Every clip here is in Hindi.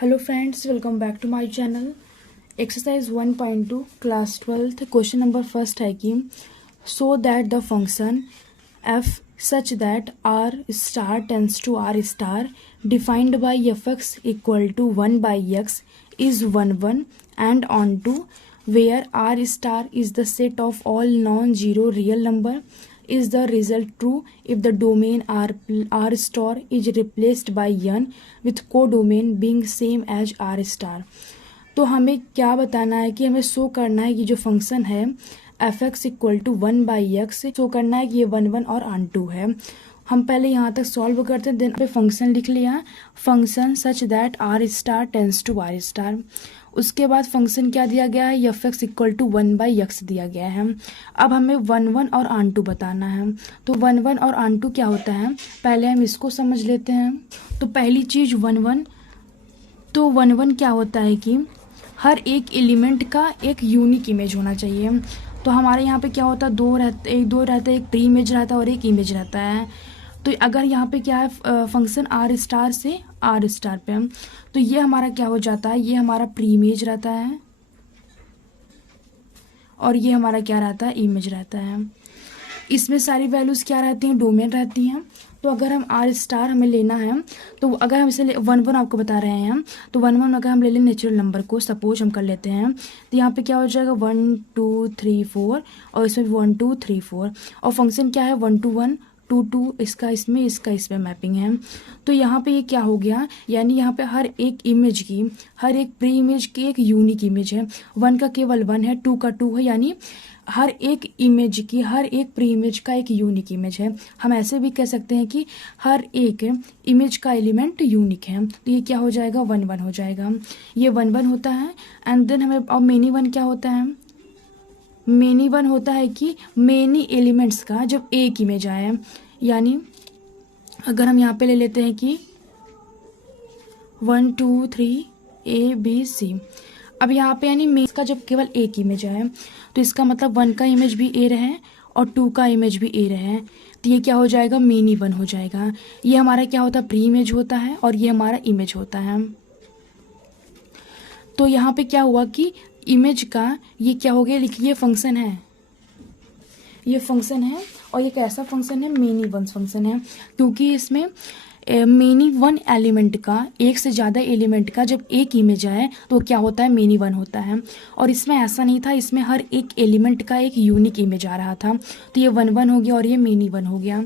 Hello friends, welcome back to my channel. Exercise 1.2 class 12th question number first है कि so that the function f such that r star tends to r star defined by fx equal to 1 by x is 1 and onto where r star is the set of all non-zero real number is the result true if the domain r star is replaced by n with codomain being same as r star। तो हमें क्या बताना है कि हमें शो करना है कि जो फंक्शन है F X equal to 1 by X show करना है कि ये 1 और ऑन 2 है। हम पहले यहाँ तक सॉल्व करते हैं, देन पे फंक्शन लिख लिया, function such that R star tends to R star. उसके बाद फंक्शन क्या दिया गया है, F X equal to 1 by X दिया गया है। अब हमें 1 और ऑन 2 बताना है। तो 1 और ऑन 2 क्या होता है, पहले हम इसको समझ लेते हैं। तो पहली चीज़ 1 तो 1 क्या होता है कि हर एक एलिमेंट का एक यूनिक इमेज होना चाहिए। तो हमारे यहाँ पे क्या होता है, दो रहता है, एक प्री इमेज रहता है और एक इमेज रहता है। तो अगर यहाँ पे क्या है, फंक्शन आर स्टार से आर स्टार पे, तो ये हमारा क्या हो जाता है, ये हमारा प्री इमेज रहता है और ये हमारा क्या रहता है, इमेज रहता है। इसमें सारी वैल्यूज़ क्या रहती हैं, डोमेन रहती हैं। तो अगर हम आर स्टार हमें लेना है, तो अगर हम इसे 1 आपको बता रहे हैं हम, तो 1 अगर हम ले लें नेचुरल नंबर को, सपोज हम कर लेते हैं, तो यहाँ पे क्या हो जाएगा 1 2 3 4 और इसमें 1 2 3 4 और फंक्शन क्या है 1 to 1 2 2 इसका इसमें मैपिंग है। तो यहाँ पे ये क्या हो गया, यानी यहाँ पे हर एक इमेज की, हर एक प्री इमेज की एक यूनिक इमेज है। 1 का केवल 1 है, 2 का 2 है, यानी हर एक इमेज की, हर एक प्री इमेज का एक यूनिक इमेज है। हम ऐसे भी कह सकते हैं कि हर एक इमेज का एलिमेंट यूनिक है। तो ये क्या हो जाएगा, 1 हो जाएगा। ये 1 होता है। एंड देन हमें अब मेनी 1 क्या होता है, मेनी 1 होता है कि मेनी एलिमेंट्स का जब एक इमेज आए, यानी अगर हम यहाँ पे ले लेते हैं कि 1 2 3 A B C, अब यहाँ पे यानी मेन का जब केवल एक इमेज आए, तो इसका मतलब 1 का इमेज भी ए रहे और 2 का इमेज भी ए रहे, तो ये क्या हो जाएगा, मेनी 1 हो जाएगा। ये हमारा क्या होता है, प्री इमेज होता है और ये हमारा इमेज होता है। तो यहाँ पे क्या हुआ कि इमेज का ये क्या हो गया, लिखिए फंक्शन है, ये फंक्शन है और ये कैसा फंक्शन है, मेनी 1 फंक्शन है, क्योंकि इसमें मेनी 1 एलिमेंट का, एक से ज़्यादा एलिमेंट का जब एक इमेज आए तो क्या होता है, मेनी 1 होता है। और इसमें ऐसा नहीं था, इसमें हर एक एलिमेंट का एक यूनिक इमेज आ रहा था, तो ये 1 हो गया और ये मेनी 1 हो गया।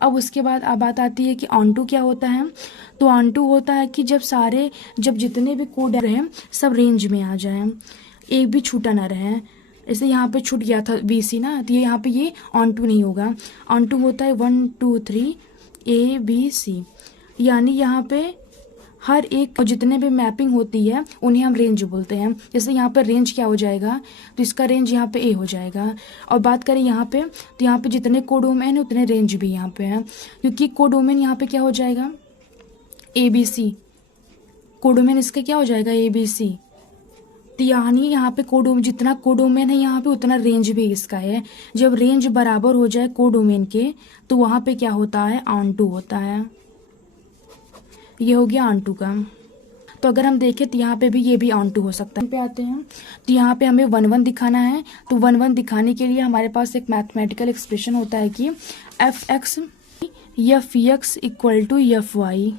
अब उसके बाद अब बात आती है कि ऑन टू क्या होता है। तो ऑन टू होता है कि जब जितने भी कोड रहे सब रेंज में आ जाए, एक भी छूटा ना रहे। जैसे यहाँ पे छूट गया था BC ना, तो ये यहाँ पे ये ऑन टू नहीं होगा। ऑन टू होता है 1 2 3 A B C, यानी यहाँ पे हर एक जितने भी मैपिंग होती है उन्हें हम रेंज बोलते हैं। जैसे यहाँ पर रेंज क्या हो जाएगा, तो इसका रेंज यहाँ पे A हो जाएगा। और बात करें यहाँ पे, तो यहाँ पे जितने कोडोमेन है उतने रेंज भी यहाँ पे हैं, क्योंकि कोडोमेन यहाँ पे क्या हो जाएगा, ABC, कोडोमेन इसका क्या हो जाएगा, ABC। तो यानी यहाँ पे जितना कोडोमेन है यहाँ पे उतना रेंज भी इसका है। जब रेंज बराबर हो जाए कोडोमेन के, तो वहाँ पे क्या होता है, ऑन टू होता है। ये हो गया ऑन टू का। तो अगर हम देखें तो यहाँ पे भी ये भी ऑन टू हो सकता है। पे आते हैं, तो यहाँ पे हमें 1 दिखाना है। तो 1 दिखाने के लिए हमारे पास एक मैथमेटिकल एक्सप्रेशन होता है कि F X equal to F Y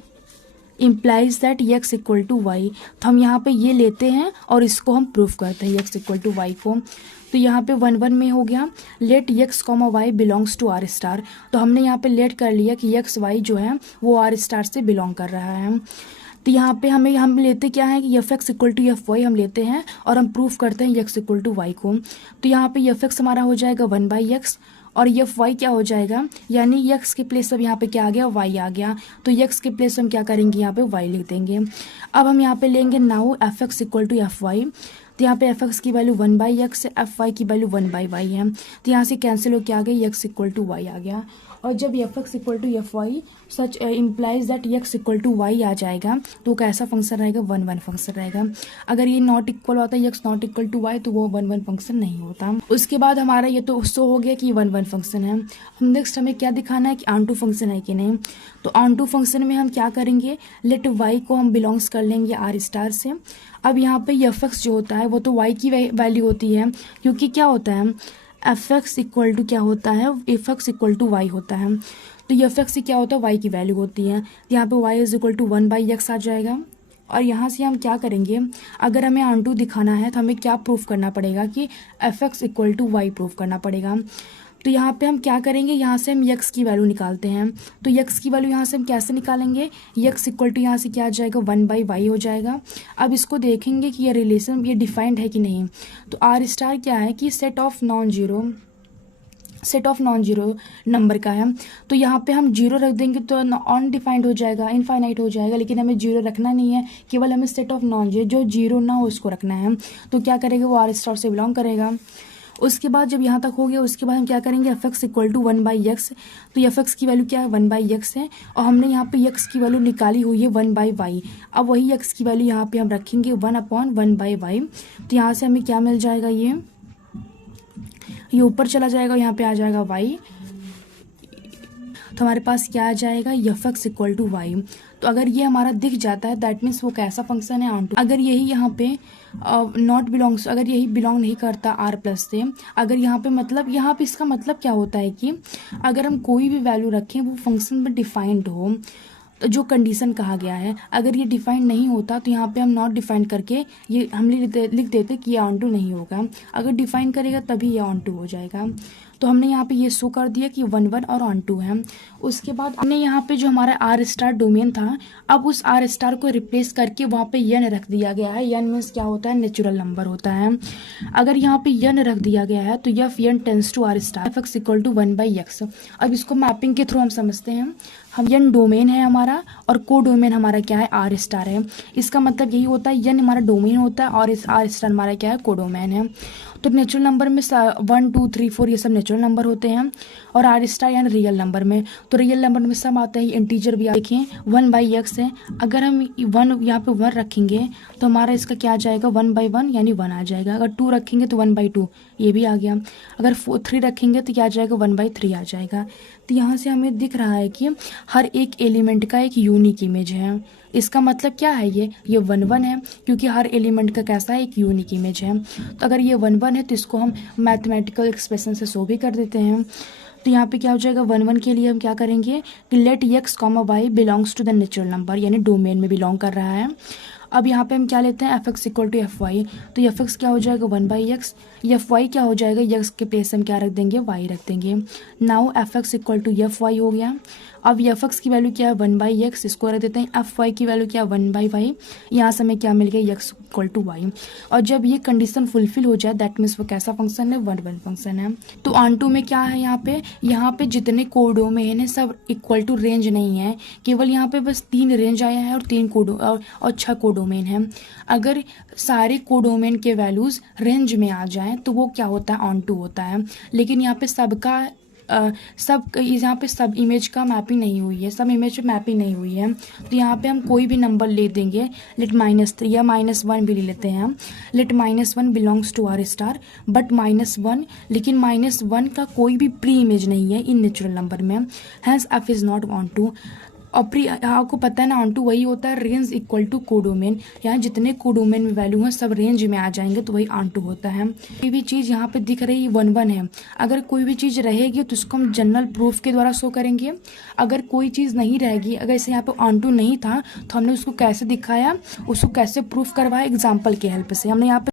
implies that X equal to Y. तो हम यहाँ पे ये लेते हैं और इसको हम प्रूफ करते हैं एक्स इक्वल टू वाई को। तो यहाँ पे 1 में हो गया let X comma Y belongs to R star. तो हमने यहाँ पे लेट कर लिया कि एक्स वाई जो है वो आर स्टार से बिलोंग कर रहा है। तो यहाँ पे हम लेते क्या है कि F X equal to F Y हम लेते हैं और हम प्रूफ करते हैं एक्स इक्वल टू वाई को। तो यहाँ पे एफ एक्स हमारा हो जाएगा 1 बाई एक्स और एफ वाई क्या हो जाएगा, यानी एक्स के प्लेस अब यहाँ पे क्या आ गया, वाई आ गया। तो एक्स के प्लेस हम क्या करेंगे, यहाँ पे वाई लिख देंगे। अब हम यहाँ पे लेंगे now F X equal to F Y. तो यहाँ पे एफ एक्स की value 1 by X, F Y की वैल्यू 1 बाई वाई है। तो यहाँ से कैंसिल होकर आ गई, एक्स इक्वल टू वाई आ गया। और जब F X equal to F Y such implies that X equal to Y आ जाएगा तो कैसा फंक्शन रहेगा, 1 1 फंक्शन रहेगा। अगर ये नॉट इक्वल होता है X not equal to Y तो वो 1 1 फंक्शन नहीं होता। उसके बाद हमारा ये तो शो हो गया कि 1 1 फंक्शन है। हम नेक्स्ट हमें क्या दिखाना है कि ऑन टू फंक्शन है कि नहीं। तो ऑन टू फंक्शन में हम क्या करेंगे, लेट वाई को हम बिलोंग्स कर लेंगे आर स्टार से। अब यहाँ पे एफ एक्स जो होता है वो तो वाई की वैल्यू होती है, क्योंकि क्या होता है एफ एक्स इक्वल टू क्या होता है, F X equal to Y होता है। तो एफ एक्स से क्या होता है, वाई की वैल्यू होती है। तो यहाँ पे Y is equal to 1/x आ जाएगा। और यहाँ से हम क्या करेंगे, अगर हमें ऑन टू दिखाना है तो हमें क्या प्रूफ करना पड़ेगा कि F X equal to Y proof करना पड़ेगा। तो यहाँ पे हम क्या करेंगे, यहाँ से हम यक्स की वैल्यू निकालते हैं। तो यक्स की वैल्यू यहाँ से हम कैसे निकालेंगे, यक्स इक्वल टू यहाँ से क्या आ जाएगा 1/y हो जाएगा। अब इसको देखेंगे कि ये रिलेशन ये डिफाइंड है कि नहीं। तो आर स्टार क्या है कि set of non zero number का है। तो यहाँ पे हम जीरो रख देंगे तो अनडिफाइंड हो जाएगा, इनफाइनाइट हो जाएगा। लेकिन हमें जीरो रखना नहीं है, केवल हमें सेट ऑफ नॉन जीरो जो जीरो ना हो उसको रखना है। तो क्या करेगा, वो आर स्टार से बिलोंग करेगा। उसके बाद जब यहाँ तक हो गया उसके बाद हम क्या करेंगे, F X equal to 1/x। तो एफ एक्स की वैल्यू क्या है 1/x है, और हमने यहाँ पे x की वैल्यू निकाली हुई है 1/y। अब वही x की वैल्यू यहाँ पे हम रखेंगे 1/1/y। तो यहाँ से हमें क्या मिल जाएगा, ये ऊपर चला जाएगा, यहाँ पे आ जाएगा y। तो हमारे पास क्या आ जाएगा, F X equal to Y. तो अगर ये हमारा दिख जाता है दैट मीन्स वो कैसा फंक्शन है ऑन टू। अगर यही यहाँ पे नॉट बिलोंग्स, अगर यही बिलोंग नहीं करता आर प्लस से, अगर यहाँ पे मतलब यहाँ पे इसका मतलब क्या होता है कि अगर हम कोई भी वैल्यू रखें वो फंक्शन में डिफाइंड हो, तो जो कंडीशन कहा गया है अगर ये डिफाइंड नहीं होता तो यहाँ पे हम नॉट डिफाइन करके ये हम लिख देते कि ये ऑन टू नहीं होगा। अगर डिफाइन करेगा तभी ये ऑन टू हो जाएगा। तो हमने यहाँ पे ये शो कर दिया कि 1 1 और ऑन टू है। उसके बाद हमने यहाँ पे जो हमारा आर स्टार डोमेन था, अब उस आर स्टार को रिप्लेस करके वहाँ पे यन रख दिया गया है। यन मीन्स क्या होता है, नेचुरल नंबर होता है। अगर यहाँ पे यन रख दिया गया है तो F N tends to R star F X equal to 1/x। अब इसको मैपिंग के थ्रू हम समझते हैं। हम यन डोमेन है हमारा और को डोमेन हमारा क्या है, आर स्टार है। इसका मतलब यही होता है यन हमारा डोमेन होता है और इस आर स्टार हमारा क्या है, को डोमेन है। तो नेचुरल नंबर में 1 2 3 4 ये सब नेचुरल नंबर होते हैं, और आर स्टार यानी रियल नंबर में, तो रियल नंबर में सब आते हैं। इंटीजर भी देखें 1/x है, अगर हम 1 यहाँ पे 1 रखेंगे तो हमारा इसका क्या आ जाएगा 1/1 यानी 1 आ जाएगा। अगर 2 रखेंगे तो 1/2 ये भी आ गया। अगर 3 रखेंगे तो क्या आ जाएगा 1/3 आ जाएगा। तो यहाँ से हमें दिख रहा है कि हर एक एलिमेंट का एक यूनिक इमेज है। इसका मतलब क्या है, ये 1 1 है क्योंकि हर एलिमेंट का कैसा है, एक यूनिक इमेज है। तो अगर ये 1 1 है तो इसको हम मैथमेटिकल एक्सप्रेशन से शो भी कर देते हैं। तो यहाँ पे क्या हो जाएगा 1 1 के लिए हम क्या करेंगे कि let x, y belongs to the natural number यानी डोमेन में बिलोंग कर रहा है। अब यहाँ पे हम क्या लेते हैं F X equal to F Y. तो एफ एक्स क्या हो जाएगा 1/x, एफ वाई क्या हो जाएगा, x के प्लेस हम क्या रख देंगे, y रख देंगे। Now F X equal to F Y हो गया। अब एफ एक्स की वैल्यू क्या है 1/x, इसको रख देते हैं। एफ वाई की वैल्यू क्या है 1/y, यहाँ से हमें क्या मिल गया x इक्वल टू वाई। और जब ये कंडीशन फुलफिल हो जाए दैट मीन्स वो कैसा फंक्शन है, 1 1 फंक्शन है। तो ऑन टू में क्या है, यहाँ पे जितने कोडोमेन है सब इक्वल टू रेंज नहीं है, केवल यहाँ पे बस 3 रेंज आया है और 3 और 6 कोडोमेन है। अगर सारे कोडोमेन के वैल्यूज रेंज में आ जाएं तो वो क्या होता है, ऑन टू होता है। लेकिन यहाँ पे सबका यहाँ पे सब इमेज का मैपिंग नहीं हुई है, सब इमेज पे मैपिंग नहीं हुई है। तो यहाँ पे हम कोई भी नंबर ले देंगे, लेट -3 या -1 भी ले लेते हैं हम। Let -1 belongs to R star but -1, लेकिन -1 का कोई भी प्री इमेज नहीं है इन नेचुरल नंबर में, hence F is not onto. और प्री आपको पता है ना, ऑन टू वही होता है रेंज इक्वल टू कोडोमेन, यहाँ जितने कोडोमेन में वैल्यू हैं सब रेंज में आ जाएंगे तो वही ऑन टू होता है। कोई भी चीज़ यहाँ पे दिख रही 1 1 है, अगर कोई भी चीज़ रहेगी तो उसको हम जनरल प्रूफ के द्वारा शो करेंगे। अगर कोई चीज़ नहीं रहेगी, अगर इसे यहाँ पे ऑन टू नहीं था तो हमने उसको कैसे दिखाया, उसको कैसे प्रूफ करवाया, एग्जाम्पल की हेल्प से। हमने यहाँ पे